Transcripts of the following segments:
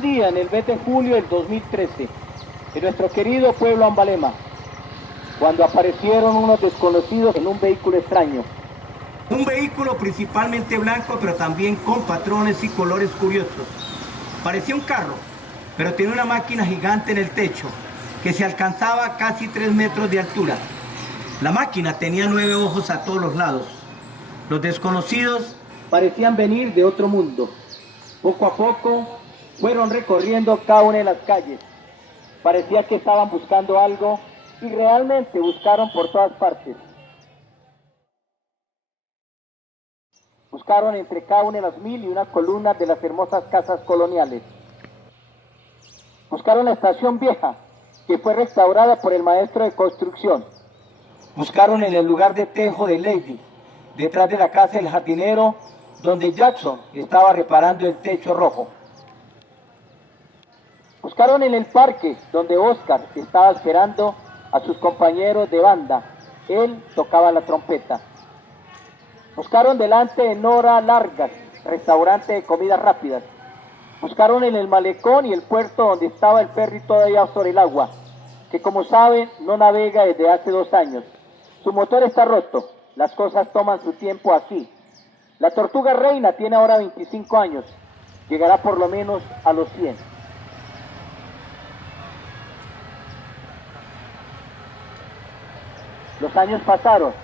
un día en el mes de julio del 2013, en nuestro querido pueblo Ambalema, cuando aparecieron unos desconocidos en un vehículo extraño. Un vehículo principalmente blanco, pero también con patrones y colores curiosos. Parecía un carro, pero tenía una máquina gigante en el techo, que se alcanzaba a casi 3 metros de altura. La máquina tenía 9 ojos a todos los lados. Los desconocidos parecían venir de otro mundo. Poco a poco fueron recorriendo cada una de las calles. Parecía que estaban buscando algo y realmente buscaron por todas partes. Buscaron entre cada una de las 1001 columnas de las hermosas casas coloniales. Buscaron la estación vieja, que fue restaurada por el maestro de construcción. Buscaron en el lugar de tejo de Lady, detrás de la casa del jardinero, donde Jackson estaba reparando el techo rojo. Buscaron en el parque, donde Oscar estaba esperando a sus compañeros de banda. Él tocaba la trompeta. Buscaron delante de Nora Largas, restaurante de comidas rápidas. Buscaron en el malecón y el puerto donde estaba el ferry todavía sobre el agua, que como saben no navega desde hace 2 años. Su motor está roto, las cosas toman su tiempo aquí. La tortuga reina tiene ahora 25 años, llegará por lo menos a los 100. Los años pasaron,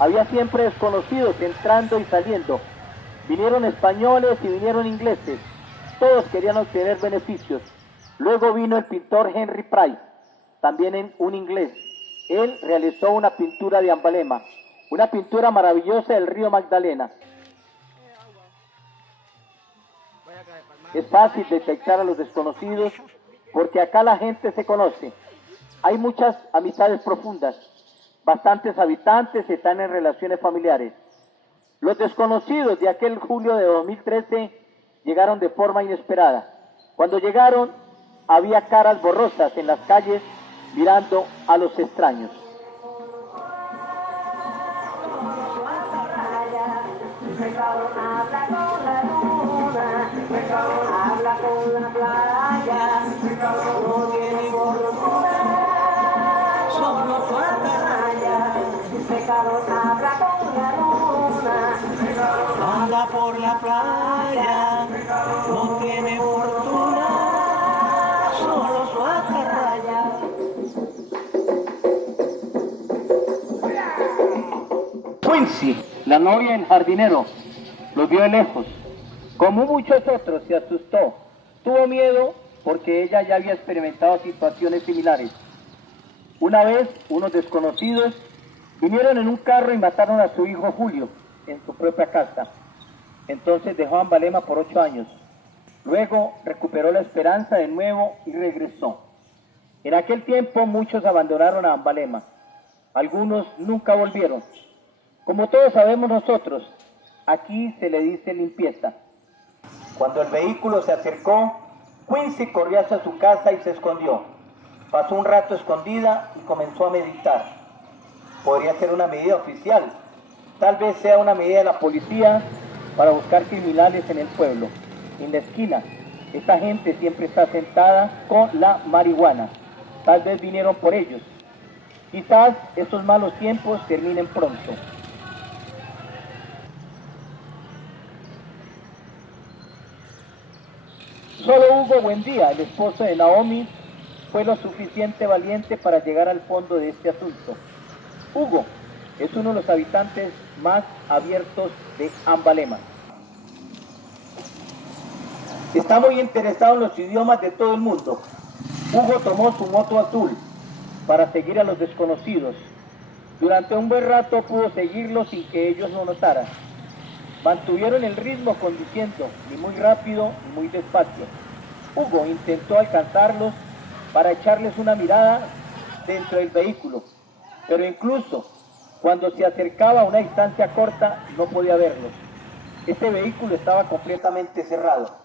había siempre desconocidos entrando y saliendo. Vinieron españoles y vinieron ingleses, todos querían obtener beneficios. Luego vino el pintor Henry Price, también un inglés. Él realizó una pintura de Ambalema, una pintura maravillosa del río Magdalena. Es fácil detectar a los desconocidos porque acá la gente se conoce. Hay muchas amistades profundas. Bastantes habitantes están en relaciones familiares. Los desconocidos de aquel julio de 2013 llegaron de forma inesperada. Cuando llegaron, había caras borrosas en las calles mirando a los extraños. anda por la playa, no tiene fortuna, solo su atarraya. Quincy, la novia del jardinero, los vio de lejos. Como muchos otros, se asustó. Tuvo miedo porque ella ya había experimentado situaciones similares. Una vez, unos desconocidos vinieron en un carro y mataron a su hijo Julio en su propia casa. Entonces dejó a Ambalema por 8 años. Luego recuperó la esperanza de nuevo y regresó. En aquel tiempo muchos abandonaron a Ambalema. Algunos nunca volvieron. Como todos sabemos nosotros, aquí se le dice limpieza. Cuando el vehículo se acercó, Quincy corrió hacia su casa y se escondió. Pasó un rato escondida y comenzó a meditar. Podría ser una medida oficial, tal vez sea una medida de la policía para buscar criminales en el pueblo. En la esquina, esta gente siempre está sentada con la marihuana. Tal vez vinieron por ellos. Quizás estos malos tiempos terminen pronto. Solo Hugo Buendía, el esposo de Naomi, fue lo suficiente valiente para llegar al fondo de este asunto. Hugo es uno de los habitantes más abiertos de Ambalema. Está muy interesado en los idiomas de todo el mundo. Hugo tomó su moto azul para seguir a los desconocidos. Durante un buen rato pudo seguirlos sin que ellos lo notaran. Mantuvieron el ritmo conduciendo, ni muy rápido ni muy despacio. Hugo intentó alcanzarlos para echarles una mirada dentro del vehículo, pero incluso cuando se acercaba a una distancia corta no podía verlos. Este vehículo estaba completamente cerrado.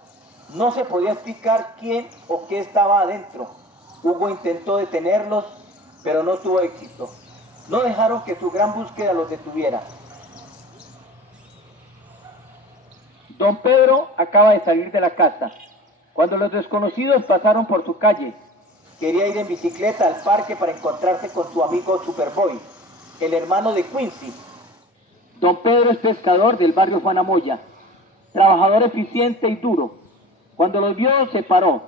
No se podía explicar quién o qué estaba adentro. Hugo intentó detenerlos, pero no tuvo éxito. No dejaron que su gran búsqueda los detuviera. Don Pedro acaba de salir de la casa. Cuando los desconocidos pasaron por su calle, quería ir en bicicleta al parque para encontrarse con su amigo Superboy, el hermano de Quincy. Don Pedro es pescador del barrio Juan Amoya, trabajador eficiente y duro. Cuando los vio, se paró,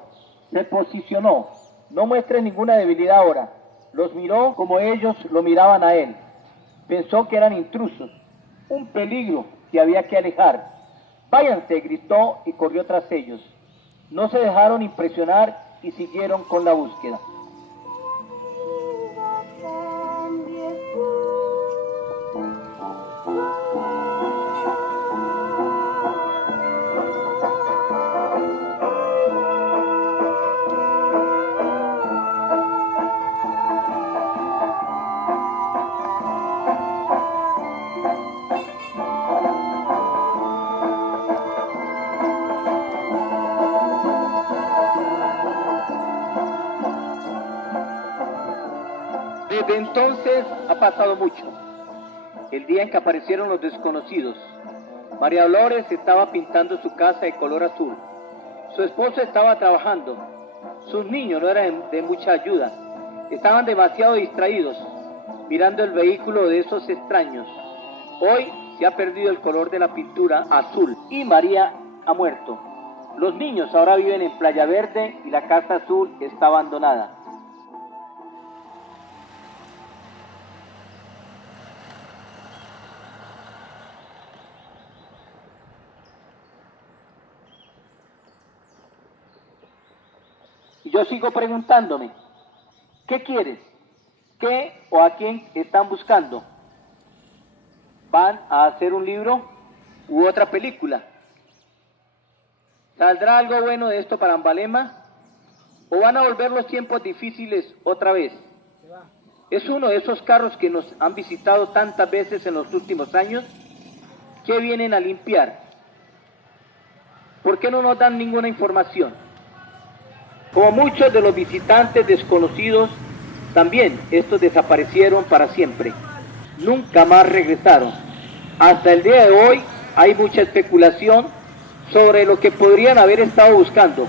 se posicionó. No muestre ninguna debilidad ahora. Los miró como ellos lo miraban a él. Pensó que eran intrusos, un peligro que había que alejar. Váyanse, gritó y corrió tras ellos. No se dejaron impresionar y siguieron con la búsqueda. Desde entonces ha pasado mucho. El día en que aparecieron los desconocidos, María Dolores estaba pintando su casa de color azul. Su esposo estaba trabajando. Sus niños no eran de mucha ayuda. Estaban demasiado distraídos, mirando el vehículo de esos extraños. Hoy se ha perdido el color de la pintura azul y María ha muerto. Los niños ahora viven en Playa Verde y la casa azul está abandonada. Y yo sigo preguntándome, ¿qué quieres? ¿Qué o a quién están buscando? ¿Van a hacer un libro u otra película? ¿Saldrá algo bueno de esto para Ambalema? ¿O van a volver los tiempos difíciles otra vez? ¿Es uno de esos carros que nos han visitado tantas veces en los últimos años? ¿Qué vienen a limpiar? ¿Por qué no nos dan ninguna información? Como muchos de los visitantes desconocidos, también estos desaparecieron para siempre. Nunca más regresaron. Hasta el día de hoy hay mucha especulación sobre lo que podrían haber estado buscando,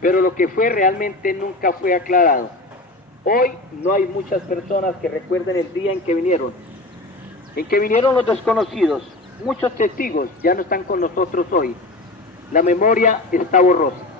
pero lo que fue realmente nunca fue aclarado. Hoy no hay muchas personas que recuerden el día en que vinieron los desconocidos. Muchos testigos ya no están con nosotros hoy. La memoria está borrosa.